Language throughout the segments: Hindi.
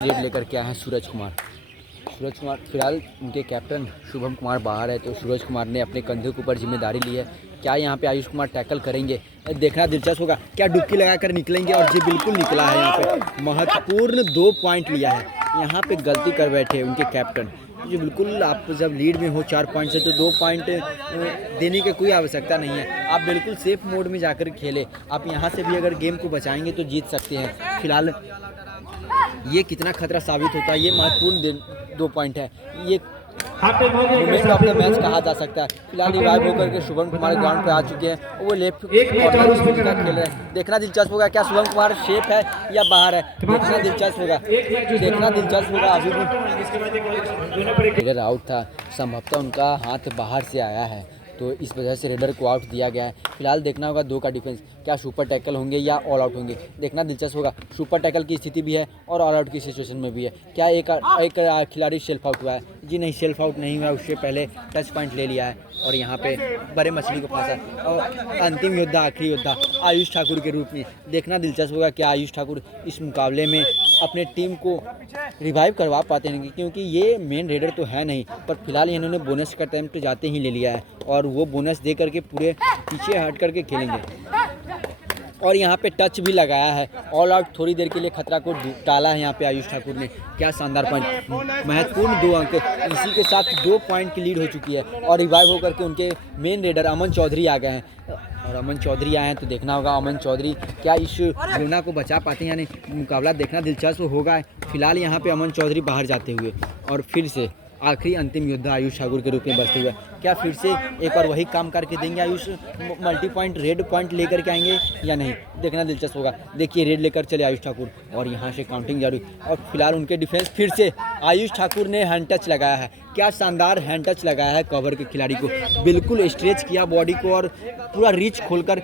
रेड लेकर के आए हैं सूरज कुमार फिलहाल उनके कैप्टन शुभम कुमार बाहर है, तो सूरज कुमार ने अपने कंधे के ऊपर जिम्मेदारी ली है। क्या यहाँ पे आयुष कुमार टैकल करेंगे, देखना दिलचस्प होगा। क्या डुबकी लगाकर निकलेंगे, और जी बिल्कुल निकला है। यहाँ पे महत्वपूर्ण 2 पॉइंट लिया है। यहाँ पे गलती कर बैठे उनके कैप्टन जी। बिल्कुल आप जब लीड में हो 4 पॉइंट से, तो 2 पॉइंट देने की कोई आवश्यकता नहीं है। आप बिल्कुल सेफ मोड में जाकर खेले। आप यहाँ से भी अगर गेम को बचाएंगे तो जीत सकते हैं। फिलहाल ये कितना खतरा साबित होता है, ये महत्वपूर्ण 2 पॉइंट है। ये मोमेंट ऑफ द मैच कहा जा सकता है। फिलहाल रिवाइव होकर के शुभम कुमार ग्राउंड पे आ चुके हैं। वो लेफ्ट का खेल रहे हैं। देखना दिलचस्प होगा, क्या शुभम कुमार शेप है या बाहर है, देखना दिलचस्प होगा। अभी भी आउट था, संभवतः उनका हाथ बाहर से आया है, तो इस वजह से रेडर को आउट दिया गया है। फिलहाल देखना होगा 2 का डिफेंस, क्या सुपर टैकल होंगे या ऑल आउट होंगे, देखना दिलचस्प होगा। सुपर टैकल की स्थिति भी है और ऑल आउट की सिचुएशन में भी है। क्या एक खिलाड़ी सेल्फ आउट हुआ है? जी नहीं, सेल्फ आउट नहीं हुआ, उससे पहले टच पॉइंट ले लिया है और यहाँ पे बड़े मछली को फंसा। और अंतिम योद्धा, आखिरी योद्धा आयुष ठाकुर के रूप में, देखना दिलचस्प होगा कि आयुष ठाकुर इस मुकाबले में अपने टीम को रिवाइव करवा पाते हैं, क्योंकि ये मेन रेडर तो है नहीं, पर फिलहाल इन्होंने बोनस का टाइम तो जाते ही ले लिया है और वो बोनस दे करके पूरे पीछे हट करके खेलेंगे। और यहाँ पे टच भी लगाया है, ऑल आउट थोड़ी देर के लिए खतरा को टाला है यहाँ पे आयुष ठाकुर ने। क्या शानदार पॉइंट, महत्वपूर्ण 2 अंक। इसी के साथ 2 पॉइंट की लीड हो चुकी है और रिवाइव होकर के उनके मेन रेडर अमन चौधरी आ गए हैं। और अमन चौधरी आए हैं तो देखना होगा अमन चौधरी क्या इस कोरोना को बचा पाते हैं या नहीं। मुकाबला देखना दिलचस्प होगा। फिलहाल यहाँ पे अमन चौधरी बाहर जाते हुए और फिर से आखिरी अंतिम योद्धा आयुष ठाकुर के रूप में बचते हुए, क्या फिर से एक बार वही काम करके देंगे Ayush? Multi point red point लेकर के आएंगे या नहीं, देखना दिलचस्प होगा। देखिए रेड लेकर चले आयुष ठाकुर और यहाँ से काउंटिंग जारी। और फिलहाल उनके डिफेंस फिर से आयुष ठाकुर ने हैंड टच लगाया है। क्या शानदार हैंड टच लगाया है कवर के खिलाड़ी को, बिल्कुल स्ट्रेच किया बॉडी को और पूरा रीच खोलकर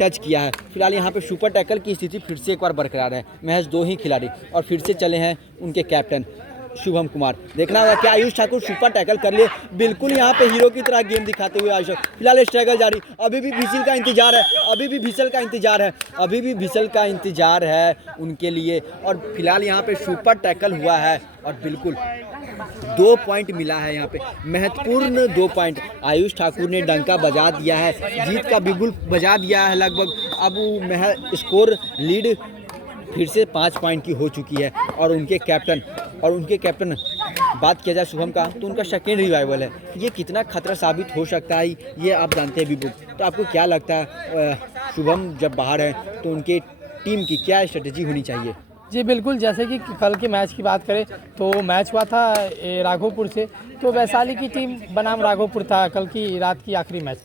टच किया है। फिलहाल यहाँ पे सुपर टैकल की स्थिति फिर से एक बार बरकरार है। महज 2 ही खिलाड़ी और फिर से चले हैं उनके कैप्टन शुभम कुमार। देखना होगा क्या आयुष ठाकुर सुपर टैकल कर लिए, बिल्कुल यहाँ पे हीरो की तरह गेम दिखाते हुए आयुष। फिलहाल स्ट्रगल जारी, अभी भी विसल का इंतजार है, अभी भी विसल का इंतजार है उनके लिए। और फिलहाल यहाँ पे सुपर टैकल हुआ है और बिल्कुल 2 पॉइंट मिला है यहाँ पे, महत्वपूर्ण 2 पॉइंट। आयुष ठाकुर ने डंका बजा दिया है, जीत का बिगुल बजा दिया है लगभग। अब स्कोर लीड फिर से 5 पॉइंट की हो चुकी है। और उनके कैप्टन बात किया जाए शुभम का, तो उनका सेकेंड रिवाइवल है। ये कितना खतरा साबित हो सकता है ये आप जानते हैं विभू। तो आपको क्या लगता है शुभम जब बाहर है तो उनके टीम की क्या स्ट्रेटेजी होनी चाहिए? जी बिल्कुल, जैसे कि कल के मैच की बात करें तो मैच हुआ था राघोपुर से, तो वैशाली की टीम बनाम राघोपुर था कल की रात की आखिरी मैच।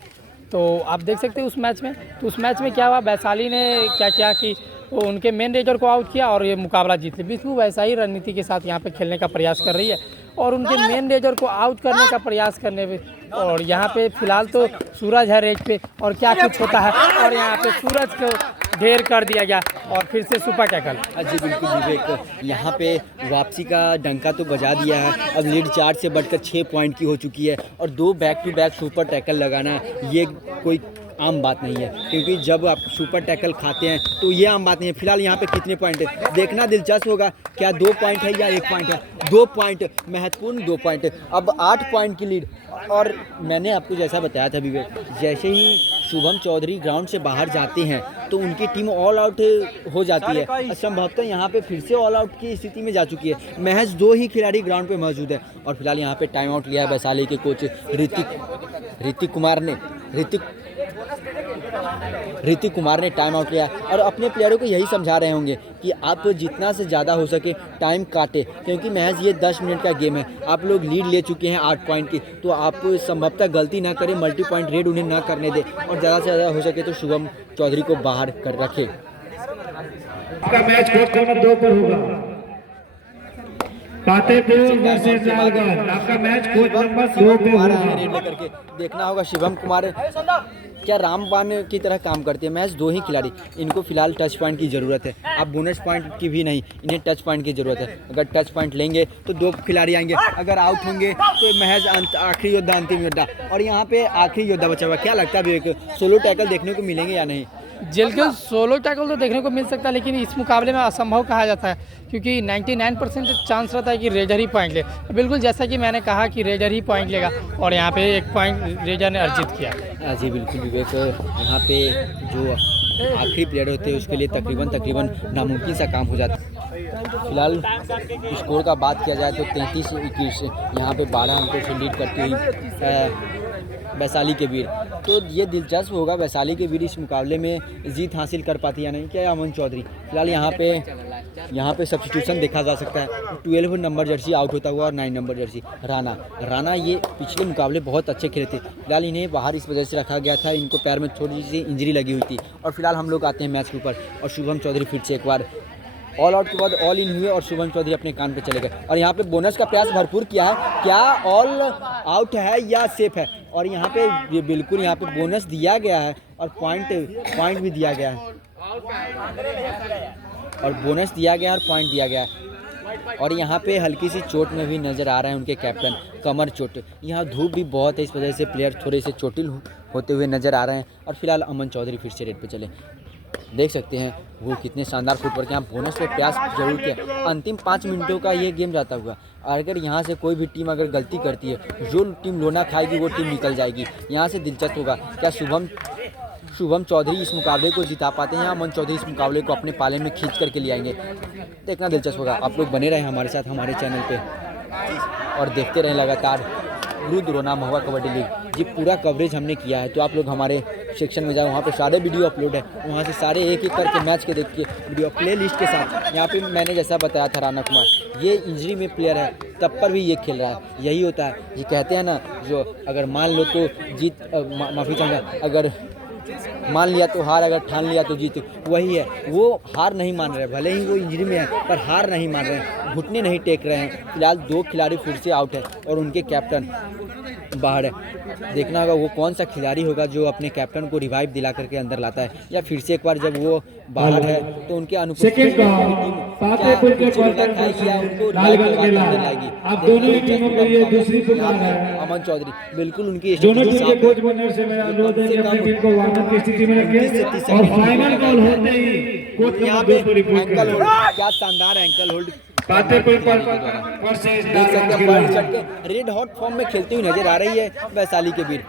तो आप देख सकते हैं उस मैच में क्या हुआ, वैशाली ने क्या किया कि वो उनके मेन रेडर को आउट किया और ये मुकाबला जीत ली। बिल्कुल वैसा ही रणनीति के साथ यहाँ पे खेलने का प्रयास कर रही है और उनके मेन रेडर को आउट करने का प्रयास करने में। और यहाँ पे फिलहाल तो सूरज है रेड पे और क्या कुछ होता है, और यहाँ पे सूरज को ढेर कर दिया गया और फिर से सुपर टैकल। जी बिल्कुल विवेक, यहाँ पे वापसी का डंका तो बजा दिया है। अब लीड 4 से बढ़कर 6 पॉइंट की हो चुकी है और 2 back to back super tackle लगाना ये कोई आम बात नहीं है, क्योंकि जब आप सुपर टैकल खाते हैं तो ये आम बात नहीं है। फिलहाल यहाँ पे कितने पॉइंट है, देखना दिलचस्प होगा। क्या 2 पॉइंट है या 1 पॉइंट है? 2 पॉइंट, महत्वपूर्ण 2 पॉइंट। अब 8 पॉइंट की लीड। और मैंने आपको जैसा बताया था विवेक, जैसे ही शुभम चौधरी ग्राउंड से बाहर जाते हैं तो उनकी टीम ऑल आउट हो जाती है। संभवतः यहाँ पे फिर से ऑल आउट की स्थिति में जा चुकी है। महज 2 ही खिलाड़ी ग्राउंड पे मौजूद है। और फिलहाल यहाँ पे टाइम आउट लिया है वैशाली के कोच ऋतिक कुमार ने टाइम आउट लिया और अपने प्लेयरों को यही समझा रहे होंगे कि आप जितना से ज़्यादा हो सके टाइम काटे, क्योंकि महज ये 10 मिनट का गेम है। आप लोग लीड ले चुके हैं 8 पॉइंट की, तो आप संभवतः गलती ना करें, मल्टी पॉइंट रेड उन्हें ना करने दें और ज़्यादा से ज़्यादा हो सके तो शुभम चौधरी को बाहर कर रखें। आपका मैच कोर्ट नंबर 2 पर होगा, आपका मैच कोर्ट नंबर 2 पे होगा। देखना होगा शुभम कुमार क्या रामबाण की तरह काम करते हैं। मैच 2 ही खिलाड़ी, इनको फिलहाल टच पॉइंट की ज़रूरत है। अब बोनस पॉइंट की भी नहीं, इन्हें टच पॉइंट की ज़रूरत है। अगर टच पॉइंट लेंगे तो 2 खिलाड़ी आएंगे, अगर आउट होंगे तो महज आखिरी योद्धा, अंतिम योद्धा। और यहाँ पे आखिरी योद्धा बचा हुआ। क्या लगता है एक सोलो टैकल देखने को मिलेंगे या नहीं? जेल के सोलो टैकल तो देखने को मिल सकता है, लेकिन इस मुकाबले में असंभव कहा जाता है क्योंकि 99% चांस रहता है कि रेजर ही पॉइंट ले। बिल्कुल जैसा कि मैंने कहा कि रेजर ही पॉइंट लेगा और यहाँ पे 1 पॉइंट रेजर ने अर्जित किया। जी बिल्कुल विवेक, यहाँ पे जो आखिरी प्लेयर होते हैं उसके लिए तकरीबन नामुमकिन सा काम हो जाता है। फिलहाल स्कोर का बात किया जाए तो 33-21 यहाँ पे 12 अंकों से लीड करती हुई वैशाली के वीर। तो ये दिलचस्प होगा वैशाली के वीर इस मुकाबले में जीत हासिल कर पाती या नहीं, क्या अमन चौधरी। फिलहाल यहाँ पे सब्स्टिट्यूशन देखा जा सकता है। 12 नंबर जर्सी आउट होता हुआ और 9 नंबर जर्सी राना ये पिछले मुकाबले बहुत अच्छे खेले थे। फिलहाल इन्हें बाहर इस वजह से रखा गया था, इनको पैर में थोड़ी सी इंजरी लगी हुई थी। और फिलहाल हम लोग आते हैं मैच के ऊपर और शुभम चौधरी फिर से एक बार ऑल आउट के बाद ऑल इन हुए और शुभम चौधरी अपने कान पे चले गए। और यहाँ पे बोनस का प्रयास भरपूर किया है, क्या ऑल आउट है या सेफ है। और यहाँ पे ये बिल्कुल यहाँ पे बोनस दिया गया है और पॉइंट भी दिया गया है, और बोनस दिया गया और पॉइंट दिया गया है। और यहाँ पे हल्की सी चोट में भी नज़र आ रहे हैं उनके कैप्टन, कमर चोट। यहाँ धूप भी बहुत है, इस वजह से प्लेयर थोड़े से चोटिल होते हुए नज़र आ रहे हैं। और फिलहाल अमन चौधरी फिर से रेड पे चले, देख सकते हैं वो कितने शानदार फुटवर्क के यहाँ बोनस पे प्रयास जरूर किया। अंतिम 5 मिनटों का ये गेम जाता हुआ, अगर यहाँ से कोई भी टीम अगर गलती करती है, जो टीम लोना खाएगी वो टीम निकल जाएगी। यहाँ से दिलचस्प होगा क्या शुभम चौधरी इस मुकाबले को जिता पाते हैं या अमन चौधरी इस मुकाबले को अपने पाले में खींच करके ले आएंगे। देखना दिलचस्प होगा। आप लोग बने रहें हमारे साथ हमारे चैनल पे और देखते रहें लगातार रुद्र महुआ कबड्डी लीग। जी पूरा कवरेज हमने किया है, तो आप लोग हमारे सेक्शन में जाओ, वहाँ पे सारे वीडियो अपलोड है, वहाँ से सारे एक एक करके मैच के देखिए वीडियो प्ले लिस्ट के साथ। यहाँ पे मैंने जैसा बताया था राणा कुमार ये इंजरी में प्लेयर है, तब पर भी ये खेल रहा है। यही होता है, ये कहते हैं ना, जो अगर मान लो तो जीत, माफ़ी चाहूँगा, अगर मान लिया तो हार, अगर ठान लिया तो जीत। वही है, वो हार नहीं मान रहे, भले ही वो इंजरी में है पर हार नहीं मान रहे हैं, घुटने नहीं टेक रहे हैं। फिलहाल 2 खिलाड़ी फिर से आउट है और उनके कैप्टन बाहर है। देखना होगा वो कौन सा खिलाड़ी होगा जो अपने कैप्टन को रिवाइव दिला करके अंदर लाता है, या फिर से एक बार जब वो बाहर है तो उनके अनुपस्थित अमन चौधरी बिल्कुल उनकी क्या शानदार ankle hold red hot form में खेलती हुई नजर आ रही है वैशाली के वीर।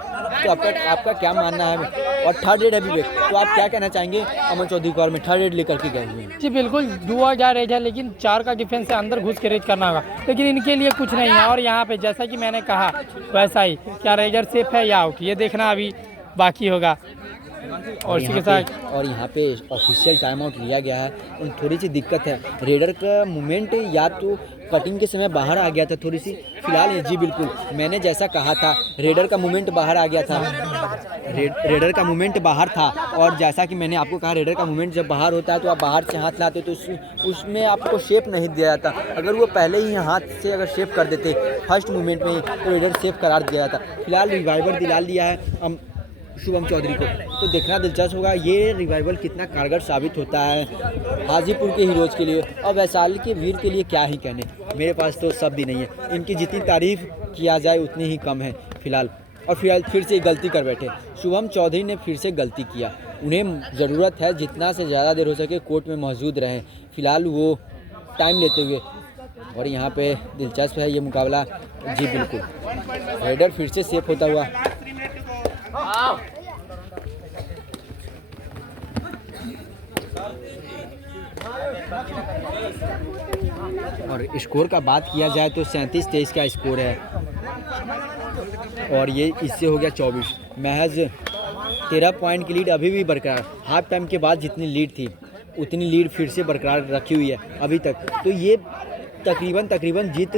तो आपका क्या मानना है। और थर्ड रेड है विवेक, तो आप क्या कहना चाहेंगे अमन चौधरी को, और में थर्ड रेड लेकर के गए हुए हैं। जी बिल्कुल डुआ जा रेज है, लेकिन 4 का डिफेंस से अंदर घुस के रेज करना होगा, लेकिन इनके लिए कुछ नहीं है। और यहाँ पे जैसा कि मैंने कहा वैसा ही, क्या रेजर सेफ है या आउट, ये देखना अभी बाकी होगा। और इसी के साथ और यहाँ पे ऑफिशियल टाइम आउट लिया गया है, और थोड़ी सी दिक्कत है, रेडर का मूवमेंट या तो कटिंग के समय बाहर आ गया था थोड़ी सी। फिलहाल जी बिल्कुल मैंने जैसा कहा था, रेडर का मूवमेंट बाहर आ गया था, रेडर का मूवमेंट बाहर था। और जैसा कि मैंने आपको कहा, रेडर का मूवमेंट जब बाहर होता है तो आप बाहर से हाथ लाते हो तो उसमें आपको शेप नहीं दिया जाता। अगर वो पहले ही हाथ से अगर शेप कर देते फर्स्ट मूवमेंट में ही, तो रेडर शेप करार दिया जाता। फिलहाल रिवाइवर दिला लिया है शुभम चौधरी को, तो देखना दिलचस्प होगा ये रिवाइवल कितना कारगर साबित होता है हाजीपुर के हीरोज़ के लिए। और वैशाली के वीर के लिए क्या ही कहने, मेरे पास तो शब्द ही नहीं है, इनकी जितनी तारीफ़ किया जाए उतनी ही कम है फिलहाल। और फिर से गलती कर बैठे शुभम चौधरी ने, फिर से गलती किया। उन्हें ज़रूरत है जितना से ज़्यादा देर हो सके कोर्ट में मौजूद रहें, फिलहाल वो टाइम लेते हुए। और यहाँ पे दिलचस्प है ये मुकाबला। जी बिल्कुल रेडर फिर से सेफ होता हुआ, और स्कोर का बात किया जाए तो 37-23 का स्कोर है। और ये इससे हो गया 24, महज 13 पॉइंट की लीड अभी भी बरकरार। हाफ टाइम के बाद जितनी लीड थी उतनी लीड फिर से बरकरार रखी हुई है अभी तक। तो ये तकरीबन जीत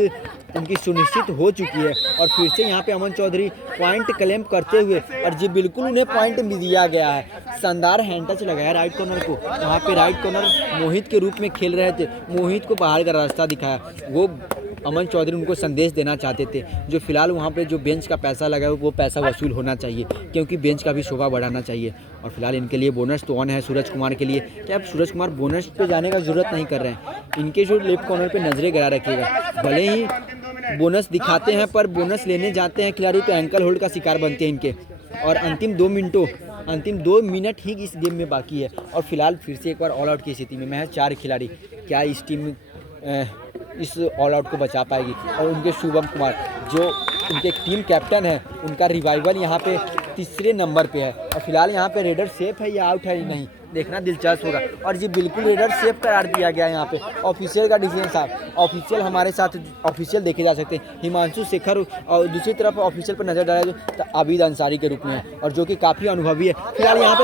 उनकी सुनिश्चित हो चुकी है। और फिर से यहाँ पे अमन चौधरी पॉइंट क्लेम करते हुए, और जी बिल्कुल उन्हें पॉइंट भी दिया गया है। शानदार हैंड टच लगाया राइट कॉर्नर को, वहाँ पे राइट कॉर्नर मोहित के रूप में खेल रहे थे, मोहित को बाहर का रास्ता दिखाया। वो अमन चौधरी उनको संदेश देना चाहते थे, जो फिलहाल वहाँ पे जो बेंच का पैसा लगा है वो पैसा वसूल होना चाहिए, क्योंकि बेंच का भी शोभा बढ़ाना चाहिए। और फिलहाल इनके लिए बोनस तो ऑन है सूरज कुमार के लिए। क्या अब सूरज कुमार बोनस पे जाने का ज़रूरत नहीं कर रहे हैं, इनके जो लेफ्ट कॉर्नर पे नजरें गड़ा रखिएगा। भले ही बोनस दिखाते हैं पर बोनस लेने जाते हैं खिलाड़ी तो एंकल होल्ड का शिकार बनते हैं इनके। और अंतिम 2 मिनटों अंतिम 2 मिनट ही इस गेम में बाकी है और फिलहाल फिर से एक बार ऑल आउट की स्थिति में महज 4 खिलाड़ी। क्या इस टीम इस ऑल आउट को बचा पाएगी? और उनके शुभम कुमार जो उनके टीम कैप्टन है, उनका रिवाइवल यहाँ पे तीसरे नंबर पे है। और फिलहाल यहाँ पे रेडर सेफ है या आउट है या नहीं, देखना दिलचस्प होगा। और जी बिल्कुल रेडर सेफ करार दिया गया है यहाँ पे। ऑफिशियल का डिसीजन साहब, ऑफिशियल हमारे साथ ऑफिशियल देखे जा सकते हैं हिमांशु शेखर, और दूसरी तरफ ऑफिशियल पर नजर डाला तो आबिद अंसारी के रूप में है और जो कि काफ़ी अनुभवी है। फिलहाल यहाँ पे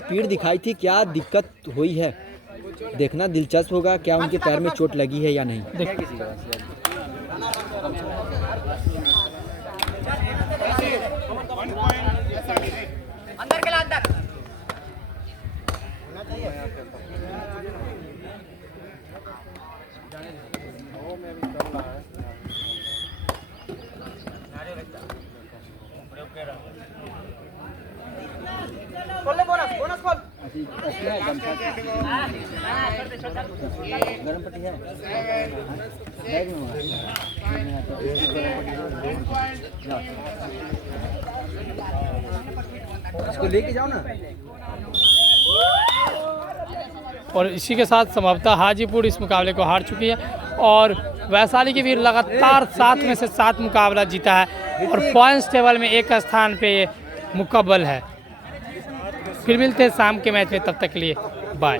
पीठ दिखाई थी, क्या दिक्कत हुई है देखना दिलचस्प होगा। क्या उनके पैर में चोट लगी है या नहीं। गरम पट्टी है इसको लेके जाओ ना। और इसी के साथ संभवतः हाजीपुर इस मुकाबले को हार चुकी है और वैशाली की भी लगातार 7 में से 7 मुकाबला जीता है और पॉइंट्स टेबल में एक स्थान पे मुकब्बल है। फिर मिलते हैं शाम के मैच में, तब तक के लिए बाय।